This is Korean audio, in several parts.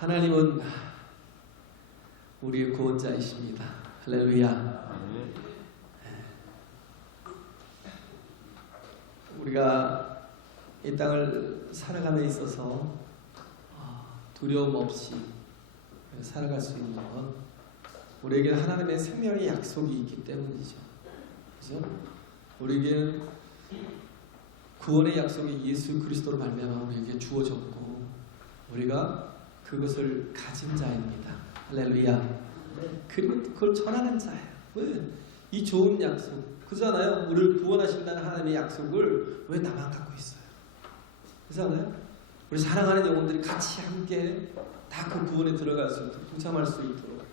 하나님은 우리의 구원자이십니다. 할렐루야. 우리가 이 땅을 살아감에 있어서 두려움 없이 살아갈 수 있는 건 우리에게 하나님의 생명의 약속이 있기 때문이죠. 그죠? 우리에게 구원의 약속이 예수 그리스도로 말미암아 우리에게 주어졌고 우리가 그것을 가진 자입니다. 할렐루야. 그리고 그걸 전하는 자예요. 왜? 이 좋은 약속 그잖아요. 우리를 구원하신다는 하나님의 약속을 왜 나만 갖고 있어요? 그잖아요. 우리 사랑하는 영혼들이 같이 함께 다 그 구원에 들어갈 수 있도록 동참할 수 있도록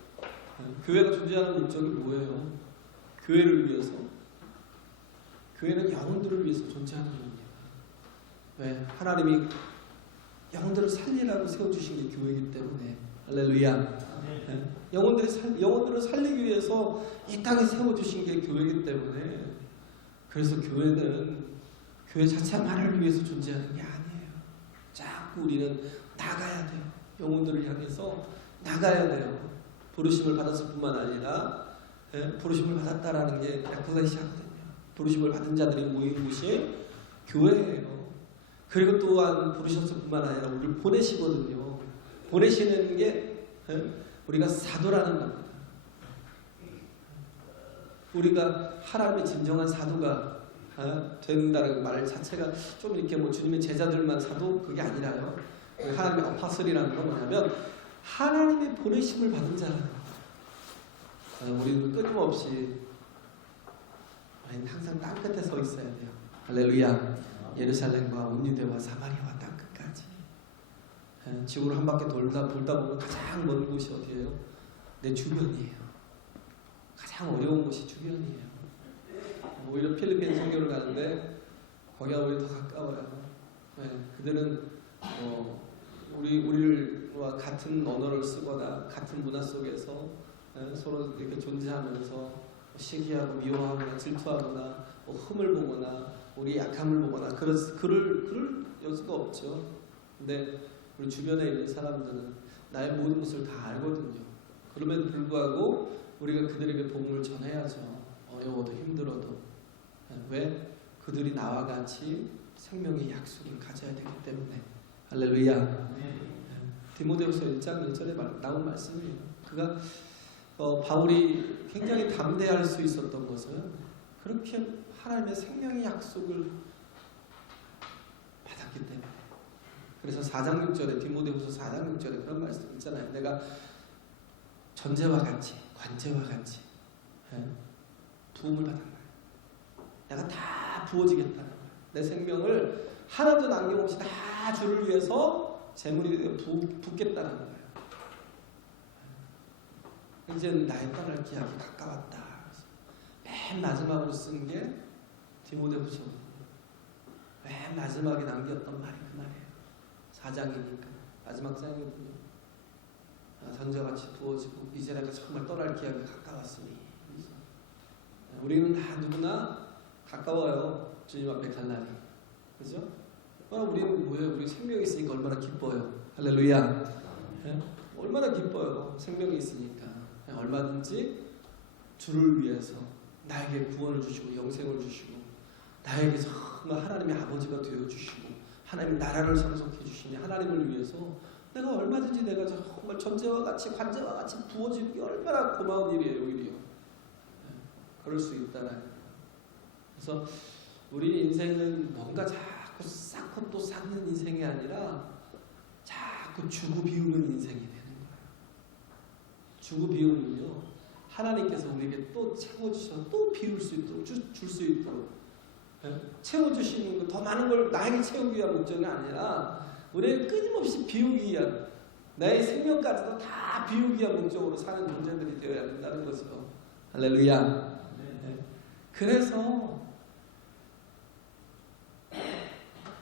교회가 존재하는 목적이 뭐예요? 교회를 위해서. 교회는 영혼들을 위해서 존재하는 겁니다. 왜? 하나님이 영혼들을 살리라고 세워주신 게 교회이기 때문에. 할렐루야. 영혼들을 살리기 위해서 이 땅에 세워주신 게 교회이기 때문에. 그래서 교회는 교회 자체만을 위해서 존재하는 게 아니에요. 자꾸 우리는 나가야 돼요. 영혼들을 향해서 나가야 돼요. 부르심을 받았을 뿐만 아니라 부르심을 받았다라는 게 에클레시아거든요. 부르심을 받은 자들이 모인 곳이 교회예요. 그리고 또한 부르셨을 뿐만 아니라 우리를 보내시거든요. 보내시는 게 우리가 사도라는 겁니다. 우리가 하나님의 진정한 사도가 된다는 말 자체가 좀 이렇게 뭐 주님의 제자들만 사도 그게 아니라요. 하나님의 아파슬이라는 건 뭐냐면 하나님의 보내심을 받은 자라는 거예요. 우리는 끊임없이 우리는 항상 땅 끝에 서 있어야 돼요. 할렐루야. 예루살렘과 온유대와 사마리아와 땅 끝까지 지구를 한 바퀴 돌다 보면 가장 먼 곳이 어디예요? 내 주변이에요. 가장 어려운 곳이 주변이에요. 오히려 필리핀 선교를 가는데 거기가 오히려 더 가까워요. 그들은 우리와 같은 언어를 쓰거나 같은 문화 속에서 서로 이렇게 존재하면서 시기하고 미워하거나 질투하거나 흠을 보거나 우리 약함을 보거나 그럴 여지가 없죠. 근데 우리 주변에 있는 사람들은 나의 모든 것을 다 알거든요. 그럼에도 불구하고 우리가 그들에게 복음을 전해야죠. 어려워도 힘들어도. 왜? 그들이 나와 같이 생명의 약속을 가져야 되기 때문에. 할렐루야. 디모데후서 1장 1절에 나온 말씀이에요. 그가 바울이 굉장히 담대할 수 있었던 것은 그렇게 하나님의 생명의 약속을 받았기 때문에. 그래서 4장 6절에 디모데후서 4장 6절에 그런 말씀 있잖아요. 내가 전제와 같이 관제와 같이 부음을 받은 거예요. 내가 다 부어지겠다는 거예요. 내 생명을 하나도 남김없이 다 주를 위해서 제물이 되어 붓겠다는 거예요. 이제는 나의 떠날 기약이 가까웠다. 맨 마지막으로 쓴 게 디모데후서. 맨 마지막에 남겼던 말이 그 말이에요. 4장이니까 마지막 장이거든요. 전자같이 부어지고 이제 내가 정말 떠날 기약이 가까웠으니. 우리는 다 누구나 가까워요. 주님 앞에 갈 날이. 그죠? 우리는 뭐예요? 우리 생명이 있으니까 얼마나 기뻐요. 할렐루야. 얼마나 기뻐요. 생명이 있으니까. 얼마든지 주를 위해서 나에게 구원을 주시고 영생을 주시고 나에게 정말 하나님의 아버지가 되어주시고 하나님의 나라를 상속해 주시니 하나님을 위해서 내가 얼마든지 내가 정말 전제와 같이 관제와 같이 부어지는 게 얼마나 고마운 일이에요. 오히려 그럴 수 있다는. 그래서 우리 인생은 뭔가 자꾸 쌓고 또 쌓는 인생이 아니라 자꾸 주고 비우는 인생이 되는 거예요. 주고 비우면요 하나님께서 우리에게 또 채워주셔서 또 비울 수 있도록 줄 수 있도록 채워주시는 거 더 많은 걸 나에게 채우기 위한 목적이 아니라 우리에게 끊임없이 비우기 위한 나의 생명까지도 다 비우기 위한 목적으로 사는 존재들이 되어야 된다는 거죠. 할렐루야. 그래서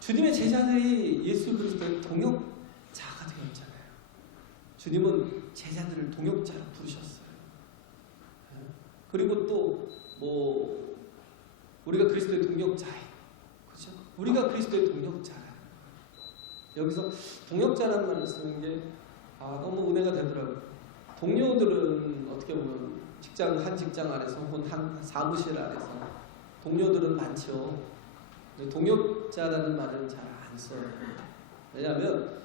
주님의 제자들이 예수 그리스도의 동역자가 되었잖아요. 주님은 제자들을 동역자로 부르셨어요. 그리고 또 뭐 우리가 그리스도의 동역자예요. 그렇죠? 우리가 그리스도의 동역자라. 여기서 동역자라는 말을 쓰는 게 너무 은혜가 되더라고요. 동료들은 어떻게 보면 한 직장 안에서 혹은 한 사무실 안에서 동료들은 많죠. 동역자라는 말은 잘 안 써요. 왜냐하면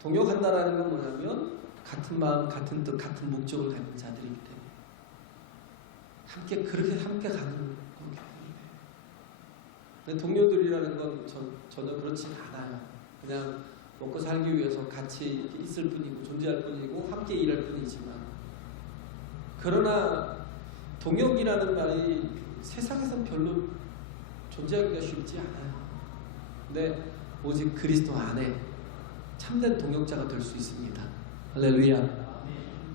동역한다라는 건 뭐냐면 같은 마음, 같은 뜻, 같은 목적을 가진 자들이기 때문에 그렇게 함께 가는 동역이에요. 근데 동료들이라는 건 전혀 그렇진 않아요. 그냥 먹고 살기 위해서 같이 있을 뿐이고 존재할 뿐이고 함께 일할 뿐이지만, 그러나 동역이라는 말이 세상에선 별로 존재하기가 쉽지 않아요. 근데 오직 그리스도 안에 참된 동역자가 될 수 있습니다. 할렐루야.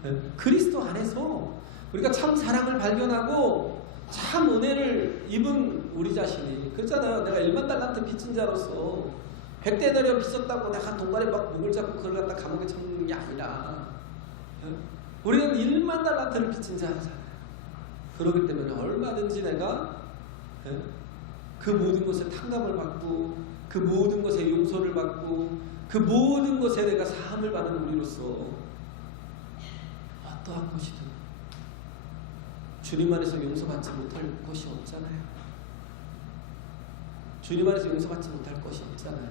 네. 그리스도 안에서 우리가 참 사랑을 발견하고 참 은혜를 입은 우리 자신이, 그렇잖아요. 내가 1만 달란트 빚진 자로서 100데나리온 빚졌다고 내가 돈가리 막 목을 잡고 그걸 갖다 감옥에 쳐넣는 게 아니라, 우리는 1만 달란트를 빚진 자잖아요. 그렇기 때문에 얼마든지 내가 그 모든 것에 탕감을 받고 그 모든 것에 용서를 받고 그 모든 것에 내가 사함을 받은 우리로서 어떠한 것이든 주님 안에서 용서받지 못할 것이 없잖아요. 주님 안에서 용서받지 못할 것이 없잖아요.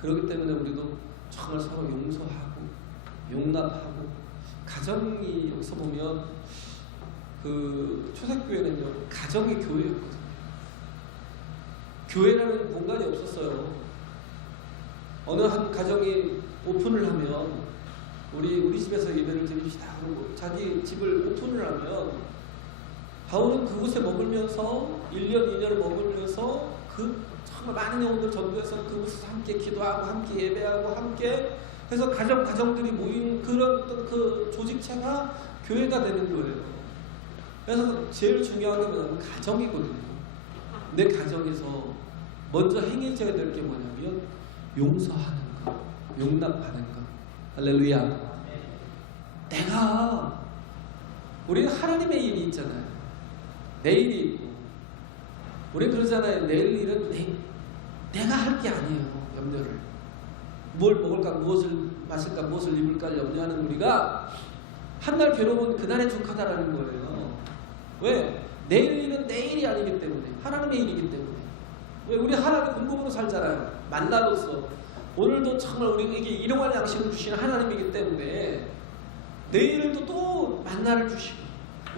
그렇기 때문에 우리도 정말 서로 용서하고 용납하고, 가정이 여기서 보면 그 초대교회는요, 가정이 교회였거든요. 교회라는 공간이 없었어요. 어느 한 가정이 오픈을 하면 우리 집에서 예배를 드립시다 그러고 자기 집을 오픈을 하면 바울은 그곳에 머물면서 1년 2년을 머물면서 그 정말 많은 영혼들 전도해서 그곳에서 함께 기도하고 함께 예배하고 함께 해서 가정들이 모인 그런 어떤 그 조직체가 교회가 되는 거예요. 그래서 제일 중요한 게 뭐냐면 가정이거든요. 내 가정에서 먼저 행해져야 될 게 뭐냐면 용서하는 것, 용납하는 것. 할렐루야. 우리는 하나님의 일이 있잖아요. 내 일이 있고, 우리 그러잖아요. 내일 일은 내가 할 게 아니에요. 염려를. 뭘 먹을까, 무엇을 마실까, 무엇을 입을까 염려하는 우리가 한날 괴로우면 그날에 족하다라는 거예요. 왜? 내일 일은 내 일이 아니기 때문에, 하나님의 일이기 때문에. 왜? 우리 하나님의 공급으로 살잖아요. 만나로서. 오늘도 정말 우리에게 일용할 양식을 주시는 하나님이기 때문에 내일도 또 만나를 주시고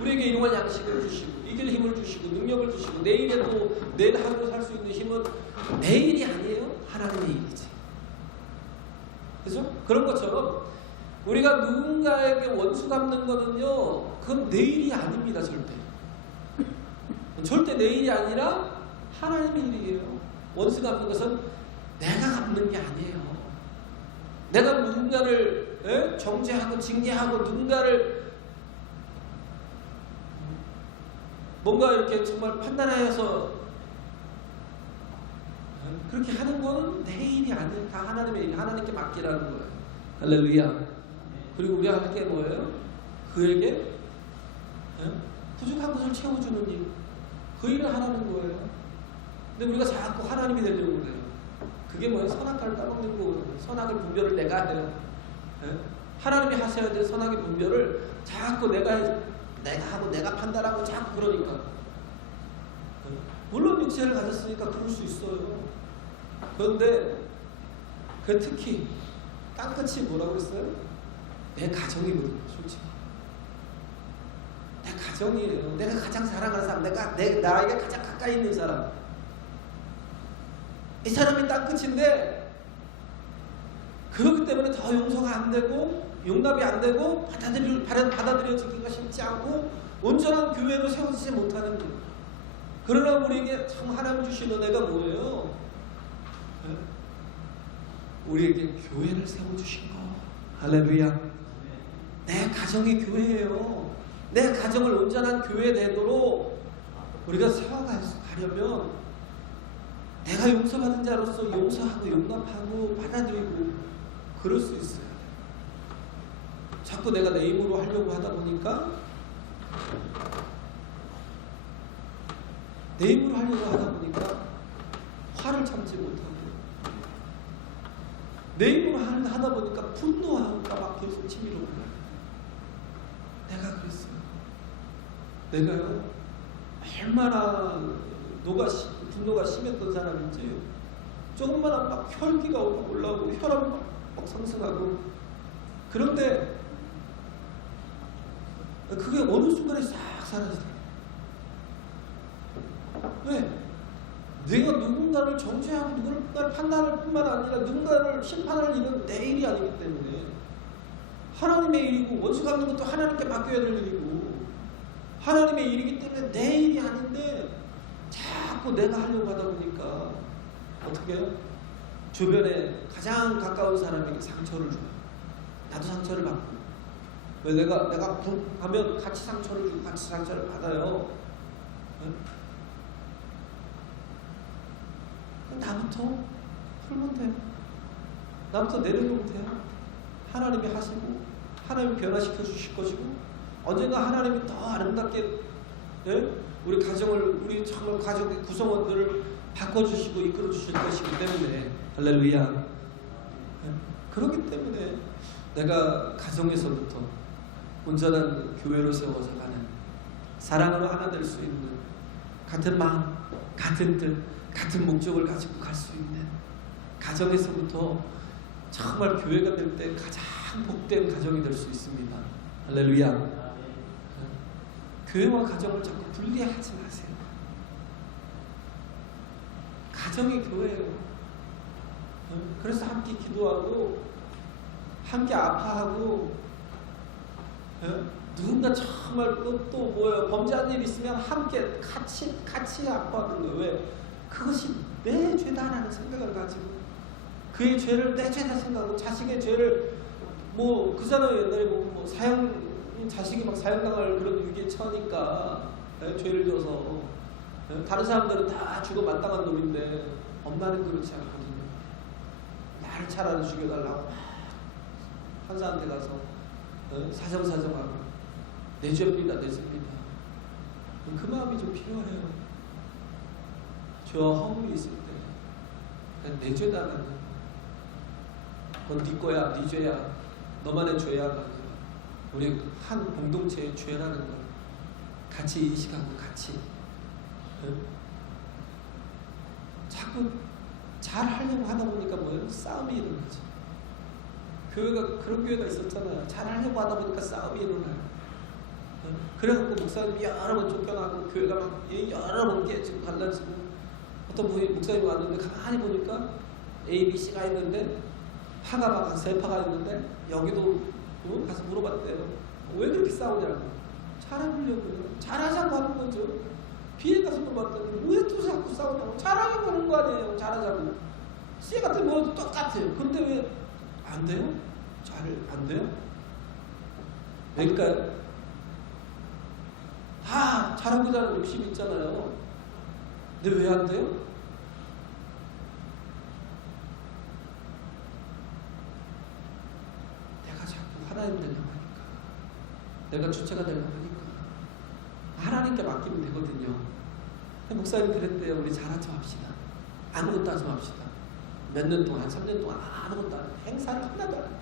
우리에게 일용할 양식을 주시고 이길 힘을 주시고 능력을 주시고 내일에도 내일 하루를 살 수 있는 힘은 내 일이 아니에요. 하나님의 일이지. 그죠? 그런 것처럼 우리가 누군가에게 원수 갚는 거는요, 그건 내 일이 아닙니다. 절대 내 일이 아니라 하나님의 일이에요. 원수 갚는 것은 내가 갚는 게 아니에요. 내가 누군가를 정죄하고 징계하고 누군가를 뭔가 이렇게 정말 판단하여서 그렇게 하는 거는 내 일이 아니에요. 다 하나님의 일, 하나님께 맡기라는 거예요. 할렐루야. 그리고 우리가 할 게 뭐예요? 그에게 부족한 것을 채워주는 일, 그 일을 하라는 거예요. 근데 우리가 자꾸 하나님이 되려고 그래요. 그게 뭐예요? 선악과를 따먹는 거거든요. 선악을 분별을 내가 해요. 하나님이 하셔야 될 선악의 분별을 자꾸 내가 하고 내가 판단하고 자꾸 그러니까. 물론 육체를 가졌으니까 그럴 수 있어요. 그런데 특히 땅끝이 뭐라고 그랬어요? 내 가정이거든요. 솔직히 내 가정이에요. 내가 가장 사랑하는 사람, 나에게 가장 가까이 있는 사람, 이 사람이 땅끝인데 그렇기 때문에 더 용서가 안 되고 용납이 안 되고 받아들여지기가 쉽지 않고 온전한 교회로 세워지지 못하는 거예요. 그러나 우리에게 참 하나님 주신 은혜가 뭐예요? 우리에게 교회를 세워주신 거. 할렐루야. 내 가정이 교회예요. 내 가정을 온전한 교회 되도록 우리가 세워가려면 내가 용서받은 자로서 용서하고 용납하고 받아들이고 그럴 수 있어요. 자꾸 내가 내 힘으로 하려고 하다 보니까 내 힘으로 하려고 하다 보니까 화를 참지 못하고 내 힘으로 하다 보니까 분노하고가 막 계속 치밀어 올라요. 내가 그랬어요. 내가요 얼마나 분노가 심했던 사람인지 조금만 막 혈기가 올라오고 혈압이 막 상승하고 그런데 그게 어느 순간에 싹 사라지더라고요. 왜? 내가 누군가를 정죄하고 누군가를 판단할 뿐만 아니라 누군가를 심판할 일은 내 일이 아니기 때문에 하나님의 일이고 원수 갚는 것도 하나님께 맡겨야 될 일이고 하나님의 일이기 때문에 내 일이 아닌데 자꾸 내가 하려고 하다 보니까 어떻게 해요? 주변에 가장 가까운 사람에게 상처를 줘요. 나도 상처를 받고 왜 내가 하면 같이 상처를 주고 같이 상처를 받아요. 나부터 풀면 돼요. 나부터 내려놓으면 돼요. 하나님이 하시고 하나님이 변화시켜 주실 것이고 언젠가 하나님이 더 아름답게 우리 가정을 우리 정말 가족의 구성원들을 바꿔주시고 이끌어 주실 것이기 때문에 할렐루야. 그렇기 때문에 내가 가정에서부터 온전한 교회로 세워서 가는 사랑으로 하나 될 수 있는 같은 마음, 같은 뜻, 같은 목적을 가지고 갈 수 있는 가정에서부터 정말 교회가 될 때 가장 복된 가정이 될 수 있습니다. 할렐루야. 교회와 가정을 자꾸 분리하지 마세요. 가정이 교회예요. 그래서 함께 기도하고 함께 아파하고 누군가 정말 또 뭐예요? 범죄한 일 있으면 함께 같이 아파하는 거예요. 왜? 그것이 내 죄다라는 생각을 가지고 그의 죄를 내 죄다 생각하고 자식의 죄를 뭐 그잖아요. 옛날에 뭐 자식이 막 사형당할 그런 위기에 처하니까 죄를 져서 다른 사람들은 다 죽어 마땅한 놈인데 엄마는 그렇지 않거든요. 나를 차라리 죽여달라고 판사한테 가서 사정하고 내 죄입니다. 그 마음이 좀 필요해요. 죄와 허물이 있을 때 그냥 내 죄다라는 그건 네 거야, 네 죄야, 너만의 죄야가 아니라 우리 한 공동체의 죄라는 걸 같이 인식하고 같이 자꾸 잘 하려고 하다 보니까 뭐예요? 싸움이 일어나죠. 교회가 그런 교회가 있었잖아요. 잘 하려고 하다 보니까 싸움이 일어나요. 그래갖고 목사님이 여러 번 쫓겨나고 교회가 막 여러 번 깨지고 갈라지고 어떤 분이 목사님이 왔는데 가만히 보니까 A, B, C가 있는데 파가 막 3파가 있는데 여기도 가서 물어봤대요. 왜 그렇게 싸우냐고. 잘하려고요. 잘하자고 하는 거죠. B에 가서 물어봤더니 왜 또 자꾸 싸우냐고. 잘하려고 하는 거 아니에요. 잘하자고. C 같은 경우도 똑같아요. 근데 왜 안 돼요? 안 돼요? 왜일까요? 다 잘하고자 하는 욕심이 있잖아요. 근데 왜 안 돼요? 내가 자꾸 하나님 되려고 하니까, 내가 주체가 되려고 하니까 하나님께 맡기면 되거든요. 목사님 그랬대요. 우리 잘하지 맙시다. 아무것도 하지 맙시다. 몇 년 동안, 3년 동안 아무것도 안 해요. 행사를 하나도 안 해요.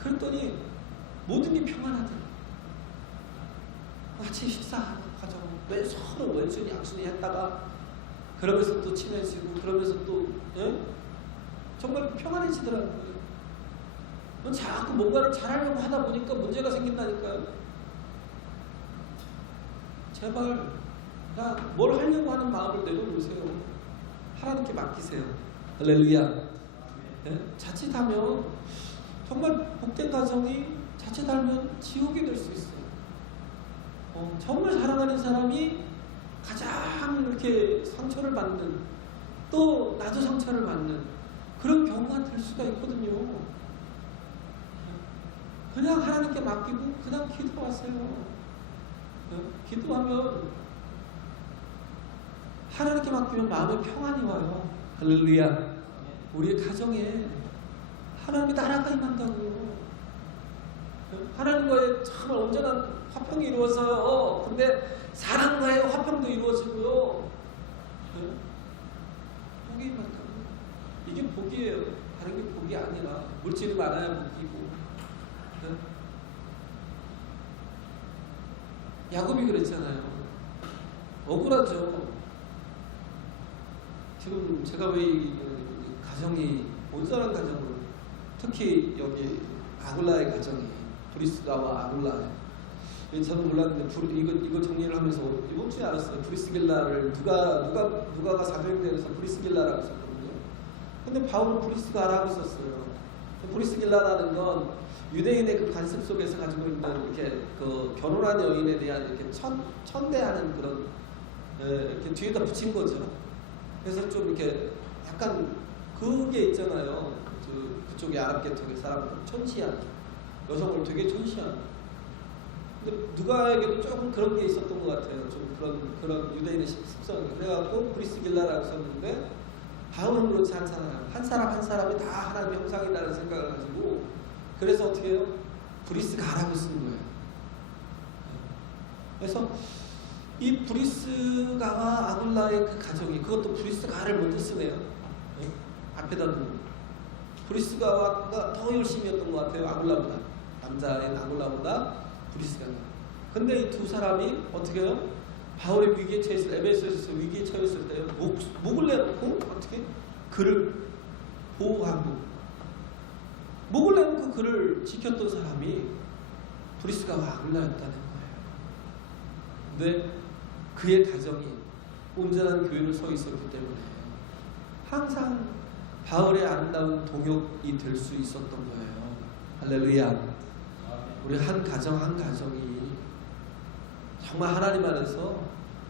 그랬더니 모든 게 평안하더라고요. 같이 식사하자고 서로 원순이 양순이 했다가 그러면서 또 친해지고 그러면서 또 정말 평안해지더라고요. 자꾸 뭔가를 잘하려고 하다 보니까 문제가 생긴다니까요. 제발 뭘 하려고 하는 마음을 내려놓으세요. 하나님께 맡기세요. 할렐루야. 자칫하면 정말 복된 가정이 자칫하면 지옥이 될 수 있어요. 정말 사랑하는 사람이 가장 이렇게 상처를 받는, 또 나도 상처를 받는 그런 경우가 될 수가 있거든요. 그냥 하나님께 맡기고 그냥 기도하세요. 기도하면 하나님께 맡기면 마음에 평안이 와요. 할렐루야. 우리의 가정에 하나님이 따라가 임한다고요. 하나님과의 정말 온전한 화평이 이루어져요. 근데 사람과의 화평도 이루어지고요. 복이 임한다고요. 이게 복이에요. 다른 게 복이 아니라 물질이 많아야 복이고. 야곱이 그랬잖아요. 억울하죠. 지금 제가 왜 이 가정이 온전한 가정으로, 특히 여기 아굴라의 가정이 브리스가와 아굴라, 저는 몰랐는데 이거 정리를 하면서 이번 주에 알았어요. 브리스길라를 누가가 사도행전에서 브리스길라라고 썼거든요. 근데 바울은 브리스가라고 썼어요. 브리스길라라는 건 유대인의 그 관습 속에서 가지고 있는 이렇게 그 결혼한 여인에 대한 이렇게 천대하는 그런 이렇게 뒤에다 붙인 거죠. 그래서 좀 이렇게 약간 그게 있잖아요. 그쪽의 아랍 계통의 사람들 천시한, 여성을 되게 천시한. 근데 누가에게도 조금 그런 게 있었던 것 같아요. 좀 그런 유대인의 습성이. 그래갖고 브리스길라라고 썼는데 바울은 그렇지 않잖아요. 한 사람 한 사람이 다 하나님의 형상이라는 생각을 가지고, 그래서 어떻게 해요? 브리스가라고 쓴 거예요. 그래서 이 브리스가와 아굴라의 그 가정이, 그것도 브리스가를 먼저 쓰네요. 앞에다 두고 브리스가가 더 열심히 했던 것 같아요. 아굴라보다, 남자인 아굴라보다 브리스가가. 근데 이 두 사람이 어떻게 해요? 바울의 위기에 처했을, 에베소에서 위기에 처했을 때 목을 내놓고 어떻게 그를 보호하고, 목을 내놓고 그를 지켰던 사람이 브리스가와 아굴라였다는 거예요. 근데 그의 가정이 온전한 교회로 서 있었기 때문에 항상 바울의 아름다운 동역이 될 수 있었던 거예요. 할렐루야. 우리 한 가정 한 가정이 정말 하나님 안에서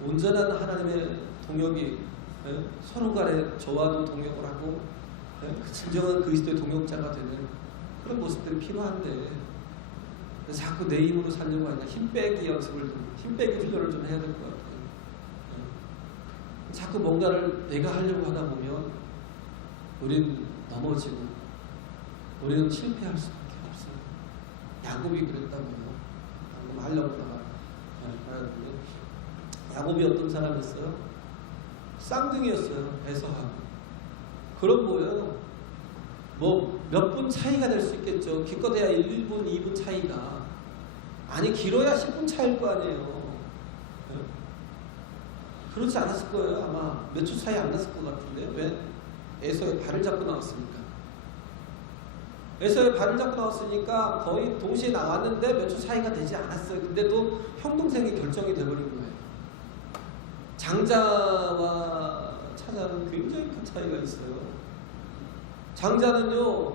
온전한 하나님의 동역이, 서로 간에 저와도 동역을 하고 그 진정한 그리스도의 동역자가 되는 그런 모습들이 필요한데, 자꾸 내 힘으로 살려고 하냐, 힘 빼기 연습을, 힘 빼기 훈련을 좀 해야 될 것 같아요. 자꾸 뭔가를 내가 하려고 하다 보면 우리는 넘어지고 우리는 실패할 수밖에 없어요. 야곱이 그랬다고요. 방금 하려고 하다가 야곱이 어떤 사람이었어요? 쌍둥이였어요. 에서하고. 그런 거예요. 뭐 몇 분 차이가 될 수 있겠죠. 기껏해야 1분, 2분 차이가. 아니 길어야 10분 차이일 거 아니에요. 그렇지 않았을 거예요. 아마 몇 주 차이 안 났을 것 같은데. 왜? 에서의 발을 잡고 나왔으니까. 에서의 발을 잡고 나왔으니까 거의 동시에 나왔는데 몇 주 차이가 되지 않았어요. 근데도 형 동생이 결정이 돼버린 거예요. 장자와 차자는 굉장히 큰 차이가 있어요. 장자는요,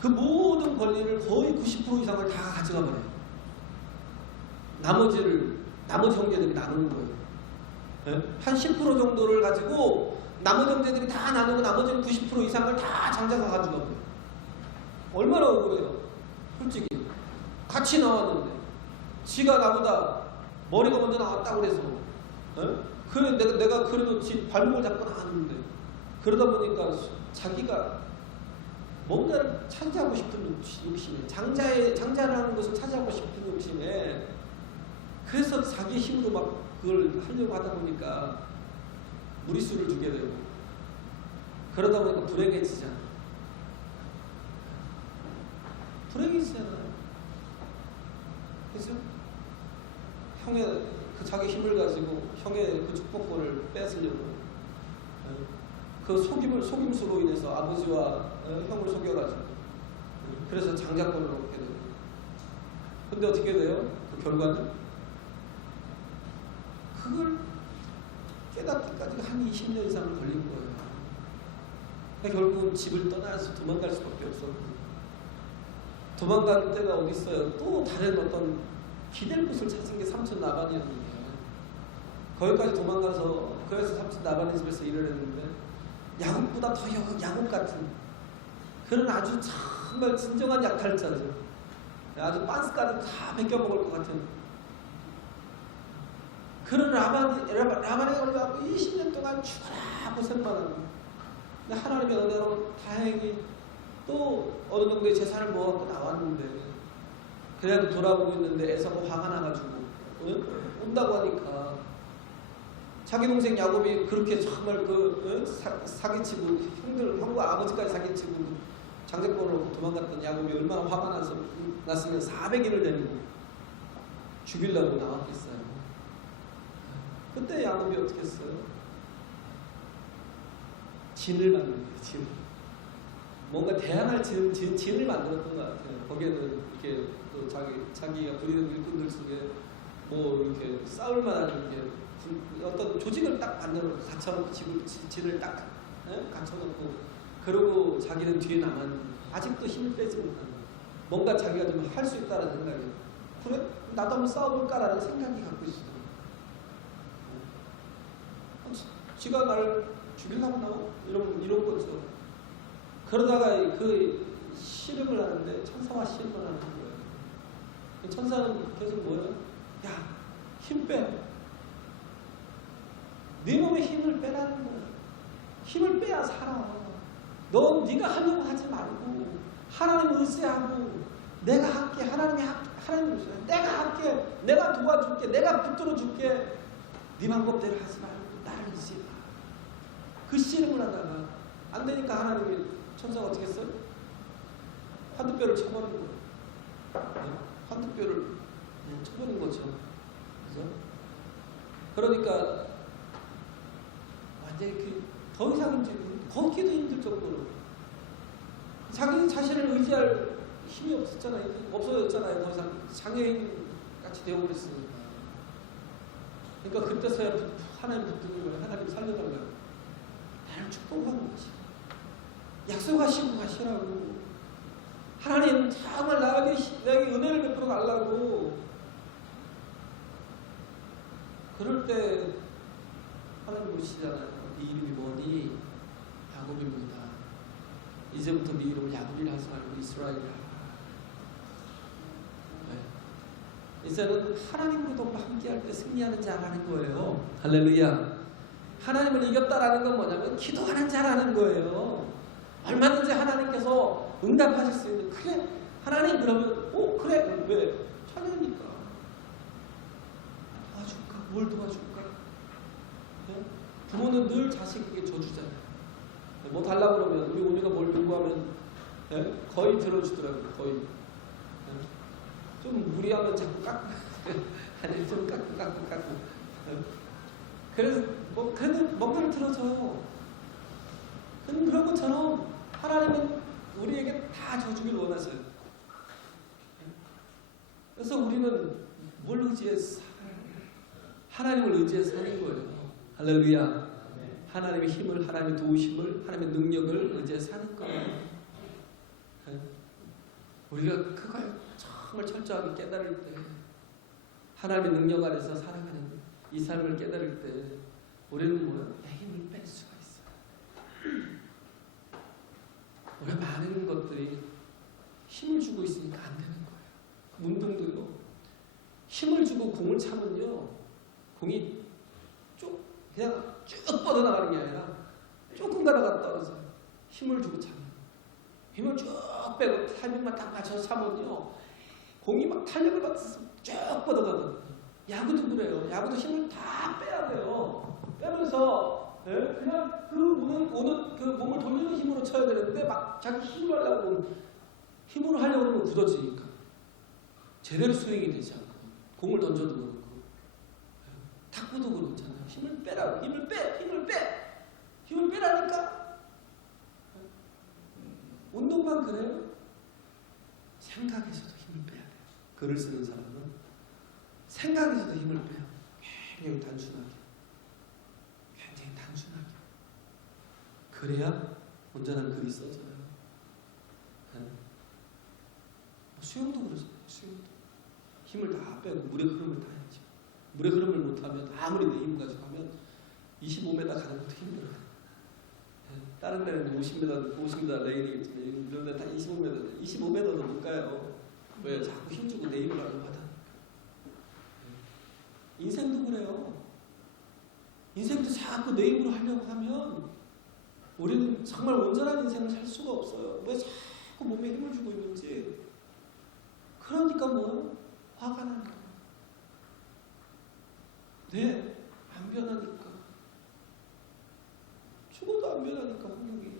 그 모든 권리를 거의 90% 이상을 다 가져가 버려요. 나머지 형제들이 나누는 거예요. 한 10% 정도를 가지고 나머지 형제들이 다 나누고 나머지는 90% 이상을 다 장자가 가져가 버려요. 얼마나 억울해요. 솔직히 같이 나왔는데 지가 나보다 머리가 먼저 나왔다고 그래서 그래 내가 그래도 지 발목을 잡고 나왔는데, 그러다 보니까 자기가 뭔가를 차지하고 싶은 욕심에, 장자라는 것을 차지하고 싶은 욕심에, 그래서 자기 힘으로 막 그걸 하려고 하다 보니까 무리수를 두게 되고, 그러다 보니까 불행해지잖아. 불행해지잖아요. 그죠? 형의 그 자기 힘을 가지고 형의 그 축복권을 뺏으려고, 그 속임수로 인해서 아버지와 형을 속여가지고, 그래서 장자권을 얻게 되고. 근데 어떻게 돼요? 그 결과는? 그걸 깨닫기까지 한 20년 이상 걸린 거예요. 그러니까 결국은 집을 떠나서 도망갈 수밖에 없었고, 도망가는 데가 어디 있어요? 또 다른 어떤 기댈 곳을 찾은 게 삼촌 나반이었는데, 거기까지 도망가서, 그래서 삼촌 나반의 집에서 일을 했는데, 야곱보다 더 야곱 같은 그런 아주 정말 진정한 약탈자죠. 아주 빤스까지 다 벗겨먹을 것 같은 그런 라반에 걸려갖고 20년 동안 죽어라 고생만 하고, 근데 하나님의 은혜로 다행히 또 어느 정도의 재산을 모아갖고 나왔는데, 그래도 돌아보고 있는데 에서가 화가 나가지고 온다고 하니까 자기 동생 야곱이 그렇게 정말 사기치고 형과 아버지까지 사기치고 장자권으로 도망갔던 야곱이 얼마나 화가 났으면 400인을 데리고 죽이려고 나왔겠어요. 그때 야곱이 어떻게 했어요? 진을 만든 거예요. 진. 뭔가 대항할 진을 만들었던 것 같아요. 거기에는 이렇게 또 자기가 부리는 일꾼들 속에 뭐 이렇게 싸울 만한 게 어떤 조직을 딱 만들어 갖춰놓고 진을 딱 갖춰놓고, 그러고 자기는 뒤에 남았는데 아직도 힘을 빼지 못하는, 뭔가 자기가 좀 할 수 있다는 생각이, 그래 나도 한번 싸워볼까라는 생각이 갖고 있어요. 지가 날 죽이려고 나와? 이런 거죠. 그러다가 그 씨름을 하는데 천사와 씨름을 하는 거예요. 천사는 계속 뭐예요? 야, 힘 빼. 네 몸에 힘을 빼라는 거야. 힘을 빼야 살아. 너 네가 하려고 하지 말고 하나님 의지하고 내가 할게. 하나님 의지해. 내가 할게. 내가 도와줄게. 내가 붙들어줄게. 네 방법대로 하지 말고 나를 의지해. 그 씨름을 하다가 안 되니까 하나님이, 천사가 어떻게 했어요? 환두뼈를 쳐버린 거예요. 환두뼈를 쳐버린 거죠. 그죠? 그러니까 완전히 더 이상 걷기도 힘들 정도로 자기 자신을 의지할 힘이 없어졌잖아요. 더 이상 장애인 같이 되어버렸으니까. 그러니까 그때서야 하나님 붙드는 거예요. 하나님 살려달라고. 나를 축복하는 것이. 약속하시고 가시라고. 하나님 정말 나에게 은혜를 베풀어 달라고. 그럴 때 하나님 보시잖아요. 네 이름이 뭐니? 야곱입니다. 이제부터 네 이름을 야곱이라 하지 말고 이스라엘이라. 네. 이제는 하나님과 함께할 때 승리하는 자라는 거예요. 할렐루야. 하나님을 이겼다라는 건 뭐냐면 기도하는 자라는 거예요. 얼마든지 하나님께서 응답하실 수 있는, 그래 하나님 그러면 그래 왜 찬양이니까 도와줄까? 뭘 도와줄까? 네? 부모는 늘 자식에게 줘주잖아요. 뭐 달라고 그러면 우리 온유가 뭘 요구하면 거의 들어주더라고요. 거의. 좀 무리하면 자꾸 깎고 아니 좀 깎고 그래서 그래도 뭔가를 들어줘요. 그런 것처럼 하나님은 우리에게 다 줘주길 원하세요. 그래서 우리는 뭘 의지해서 하나님을 의지해서 사는 거예요. 할렐루야. 하나님의 힘을, 하나님의 도우심을, 하나님의 능력을 의지해서 사는 거예요. 우리가 그걸 정말 철저하게 깨달을 때, 하나님의 능력 아래서 살아가는 이 삶을 깨달을 때 우리는 뭐야? 내 힘을 뺄 수가 있어요. 우리가 많은 것들이 힘을 주고 있으니까 안 되는 거예요. 운동도요. 힘을 주고 공을 차면요, 공이 그냥 쭉 뻗어나가는 게 아니라 조금 가다가 떨어져요. 힘을 주고 차면. 힘을 쭉 빼고 타이밍만 딱 맞춰서 차면요, 공이 막 탄력을 받아서 쭉 뻗어가거든요. 야구도 그래요. 야구도 힘을 다 빼야 돼요. 빼면서 그냥 오는 그 몸을 돌리는 힘으로 쳐야 되는데 막 자기 힘으로 하려고 하면 굳어지니까 제대로 스윙이 되지 않고, 공을 던져도 그렇고 탁구도 그렇잖아요. 힘을 빼라고. 힘을 빼라니까. 운동만 그래요? 생각에서도 힘을 빼야 돼요. 글을 쓰는 사람은 생각에서도 힘을 빼요. 굉장히 단순하게. 그래야 온전한 글이 써져요. 수영도 그러잖아요. 수영도 힘을 다 빼고 물의 흐름을 다 해야죠. 물의 흐름을 못하면 아무리 내 힘 가지고 하면 25m 가는 것도 힘들어요. 다른 데는 50m 레인이겠지만 이런 데는 다 25m도 못 가요. 왜? 자꾸 힘주고 내 힘을 하려고 하다. 인생도 그래요. 인생도 자꾸 내 입으로 하려고 하면 우리는 정말 온전한 인생을 살 수가 없어요. 왜 자꾸 몸에 힘을 주고 있는지. 그러니까 뭐 화가 나는 거예요. 네, 안 변하니까. 죽어도 안 변하니까 성령이.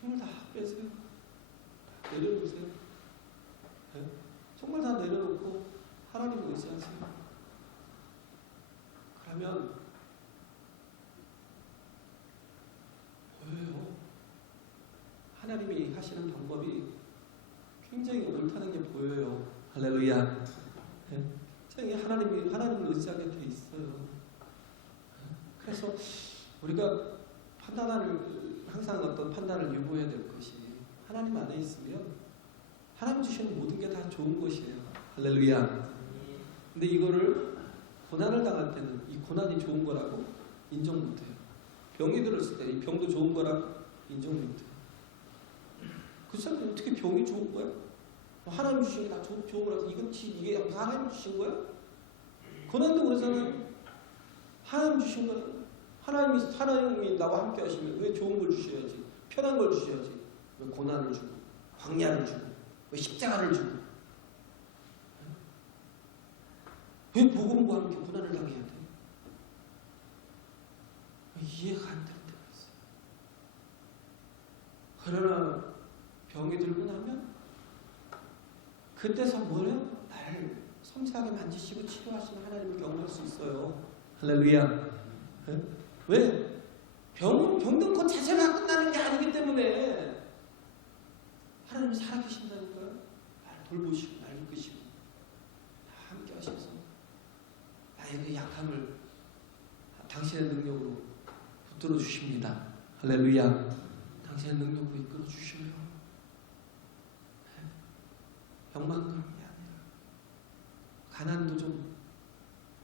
힘을 다 빼세요. 내려놓으세요. 네? 정말 다 내려놓고 하나님을 의지하세요. 그러면 보여요. 하나님이 하시는 방법이 굉장히 옳다는 게 보여요. 할렐루야. 네? 하나님을 의지하게 돼 있어요. 그래서 우리가 항상 어떤 판단을 유보해야 될 것이 하나님 안에 있으면 하나님 주시는 모든 게 다 좋은 것이에요. 할렐루야. 근데 이거를 고난을 당할 때는 이 고난이 좋은 거라고 인정 못해요. 병이 들었을 때 이 병도 좋은 거라고 인정 못해요. 그 사람이 어떻게 병이 좋은 거야? 하나님 주신 게 다 좋은 거라서 이게 하나님 주신 거야? 고난도 그러잖아요. 하나님 주신 거는 하나님이 나와 함께 하시면 왜 좋은 걸 주셔야지? 편한 걸 주셔야지. 왜 고난을 주고 광야를 주고 왜 십자가를 주고 왜 복음과 함께 고난을 당해야 돼? 이해가 안 될 때가 있어요. 그러나 병이 들고 나면 그때서 뭐래요? 나를 섬세하게 만지시고 치료하시는 하나님을 경험할 수 있어요. 할렐루야. 네? 왜? 병든 것 자체가 끝나는 게 아니기 때문에 하나님이 살아계신다니까요. 나를 돌보시고 나를 이끄시고 함께 하셔서 나의 그 약함을 당신의 능력으로 붙들어 주십니다. 할렐루야. 당신의 능력으로 이끌어 주셔요. 병만 그런 게 아니라 가난도 좀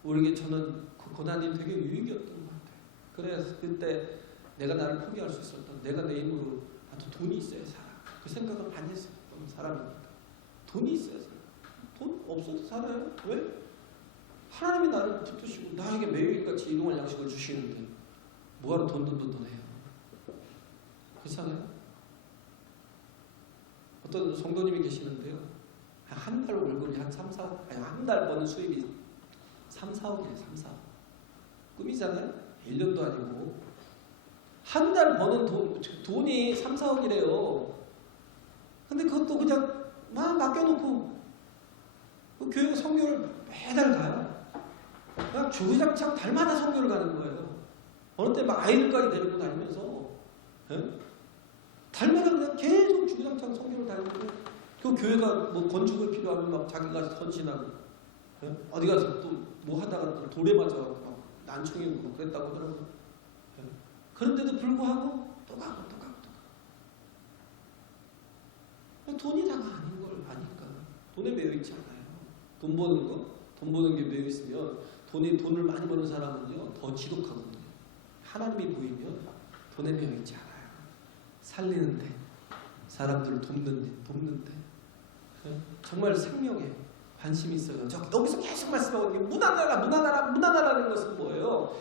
모르게 저는 그 고난이 되게 유익이었던 것 같아요. 그래서 그때 내가 나를 포기할 수 있었던, 내가 내 힘으로 돈이 있어야 살아, 그 생각을 많이 했었던 사람이니까. 돈이 있어야 살아. 돈 없어도 살아요. 왜? 하나님이 나를 붙드시고 나에게 매일같이 일용할 양식을 주시는데 뭐하러 돈 해요? 그렇잖아요. 어떤 성도님이 계시는데요. 한 달 월급이 한 3, 4억, 아니 한 달 버는 수입이 3, 4억이에요. 3, 4억. 꿈이잖아요. 1년도 아니고. 한 달 버는 돈이 3, 4억이래요. 근데 그것도 그냥 막 맡겨놓고 그 교육 성교를 매달 가요. 그냥 주구장창 달마다 성교를 가는 거예요. 어느 때 막 아이들까지 데리고 다니면서 달마다 그냥 계속 주구장창 성교를 다니고 그 교회가 뭐 건축을 필요하면 막 자기가 헌신하고 어디 가서 또 뭐 하다가 또 돌에 맞아서 막 난청이고 막 그랬다고 하더라고요. 그런데도 불구하고 또 가고. 돈이 다가 아닌 걸 아니까. 돈에 매여 있지 않아요. 돈 버는 게 매여 있으면 돈을 많이 버는 사람은요 더 지독하거든요. 하나님이 보이면 돈에 매여 있지 않아요. 살리는데, 사람들을 돕는데 정말 생명에 관심이 있어요. 여기서 계속 말씀하고 무난하라는 것은 뭐예요?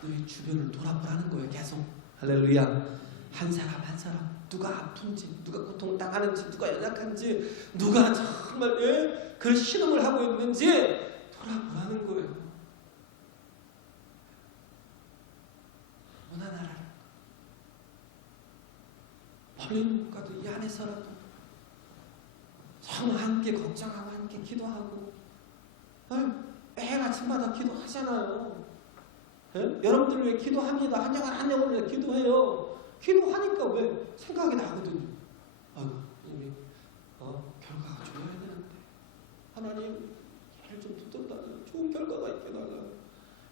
너희 주변을 돌아보라는 거예요. 계속. 할렐루야. 한 사람 누가 아픈지, 누가 고통당하는지, 누가 연약한지, 누가 정말 그 신음을 하고 있는지 돌아보라는 거예요. 무난하라는 거. 멀리는 못 가도 이 안에서라도 정말 함께 걱정하고 함께 기도하고 매일 아침마다 기도하잖아요. 여러분들 왜 기도합니다. 한영을 왜 기도해요. 기도하니까 왜 생각이 나거든요. 이미 결과가 좋아야 되는데 하나님 얘를 좀 붙들다니 좋은 결과가 있게 달라요.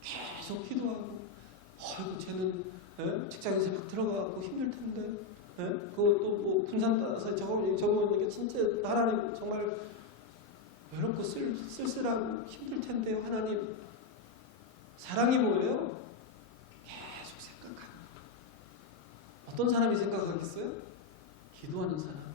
계속 기도하고 쟤는 직장에서 막 들어가고 힘들 텐데 그것도 뭐 군산 따라서 적어오는 게 진짜 하나님 정말 외롭고 쓸쓸하고 힘들 텐데요. 하나님 사랑이 뭐예요? 계속 생각하는 어떤 사람이 생각하겠어요? 기도하는 사람이.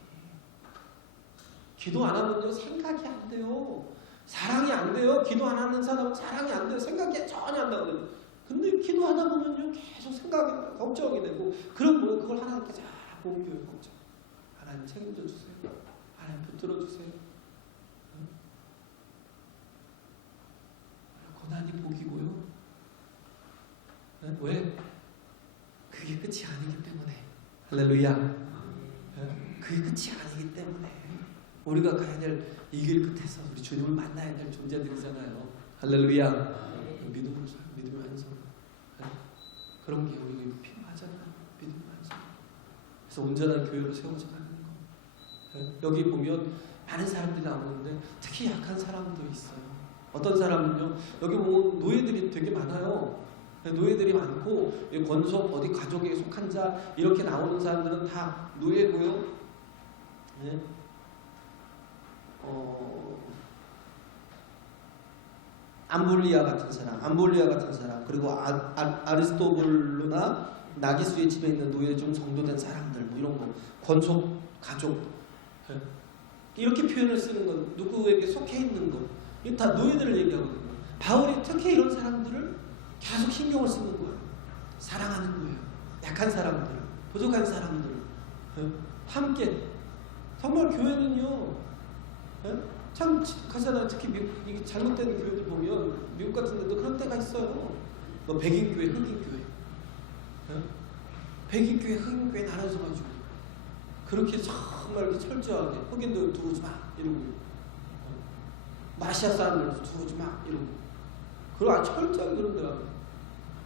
기도 안 하면요 생각이 안 돼요. 사랑이 안 돼요. 기도 안 하는 사람은 사랑이 안 돼요. 생각이 전혀 안 나거든요. 근데 기도하다 보면요, 계속 생각이, 걱정이 되고, 그럼 그걸 하나님께 잘 옮겨요, 걱정. 하나님 책임져 주세요. 하나님 붙들어 주세요. 고난이 복이고요. 왜? 그게 끝이 아니기 때문에. 할렐루야. 그게 끝이 아니기 때문에 우리가 가야 될 이 길 끝에서 우리 주님을 만나야 될 존재들이잖아요. 할렐루야. 믿음의 한 손. 그런 게 우리가 필요하잖아요. 믿음의 한 손. 그래서 온전한 교회로 세워져 가는 거. 여기 보면 많은 사람들이 나오는데 특히 약한 사람도 있어요. 어떤 사람은요, 여기 보면 노예들이 되게 많아요. 노예들이 많고, 권속 어디 가족에 속한 자 이렇게 나오는 사람들은 다 노예고요. 네. 암볼리아 같은 사람, 그리고 아리스토블루나 나기수의 집에 있는 노예 중 정도된 사람들, 뭐 이런 거, 권속 가족, 네. 이렇게 표현을 쓰는 건 누구에게 속해 있는 거, 이게 다 노예들을 얘기하거든요. 바울이 특히 이런 사람들을 계속 신경을 쓰는 거예요. 사랑하는 거예요. 약한 사람들, 부족한 사람들, 함께. 정말 교회는요, 참 가잖아요. 특히 미국, 이게 잘못된 교회들 보면 미국 같은 데도 그런 때가 있어요. 백인 교회, 흑인 교회, 백인 교회, 흑인 교회 나눠져가지고 그렇게 정말 이렇게 철저하게 흑인들 들어오지 마 이러고, 마시아 사람들 들어오지 마 이러고, 그리고 아주 철저하게 그런 데가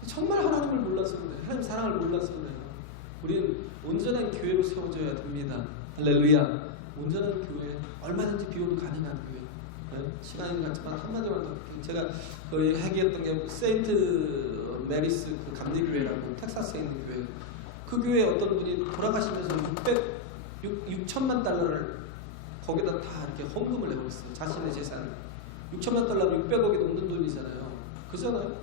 정말 하나님을 몰라서 그래요. 하나님 사랑을 몰라서 그래요. 우리는 온전한 교회로 세워져야 됩니다. 할렐루야. 온전한 교회, 얼마든지 비교도 가능한 교회. 네? 시간이 같지만 한마디만 더, 제가 거의 회개했던 게 세인트 메리스 그 감리교회라고 텍사스에 있는 교회. 그 교회에 어떤 분이 돌아가시면서 6천만 달러를 거기다 다 이렇게 헌금을 해버렸어요. 자신의 재산을. 6천만 달러는 600억이 넘는 돈이잖아요. 그잖아요.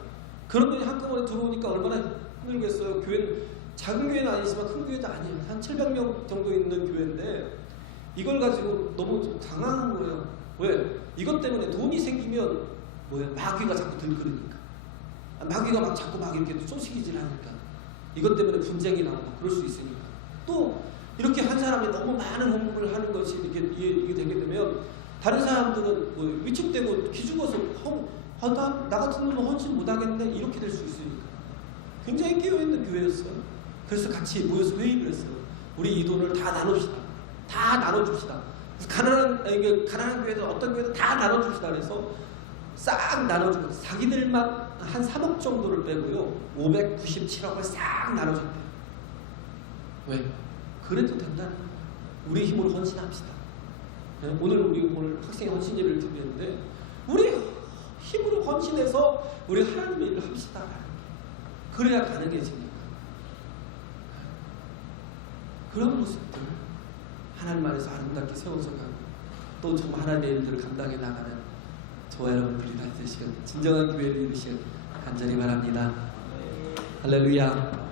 그런 돈이 한꺼번에 들어오니까 얼마나 힘들겠어요. 교회는 작은 교회는 아니지만 큰 교회도 아니에요. 한 700명 정도 있는 교회인데 이걸 가지고 너무 좀 당황한 거예요. 왜? 이것 때문에 돈이 생기면 뭐예요? 마귀가 자꾸 들끓으니까. 마귀가 막 자꾸 막 이렇게 쏘시기질 하니까. 이것 때문에 분쟁이 나오고 그럴 수 있으니까. 또 이렇게 한 사람이 너무 많은 헌금을 하는 것이 이게 되게 되면 다른 사람들은 뭐 위축되고 기죽어서 나 같은 놈은 헌신 못하겠네 이렇게 될 수 있으니까. 굉장히 깨어있는 교회였어요. 그래서 같이 모여서 회의를 했어요. 우리 이 돈을 다 나눕시다. 다 나눠줍시다. 가난한 교회든 어떤 교회든 다 나눠줍시다. 그래서 싹 나눠주고 자기들만 한 3억 정도를 빼고요 597억을 싹 나눠줬대요. 왜? 그래도 된다는 거예요. 우리 힘으로 헌신합시다. 네? 오늘 학생 헌신 예배를 드리는데 우리 힘으로 헌신해서 우리 하나님의 일을 합시다. 그래야 가능해지니까. 그런 모습들 하나님 안에서 아름답게 세워져가고 또 정말 하나님의 일들을 감당해 나가는 저와 여러분들이 다 되시길 진정한 교회를 이루시길 간절히 바랍니다. 할렐루야.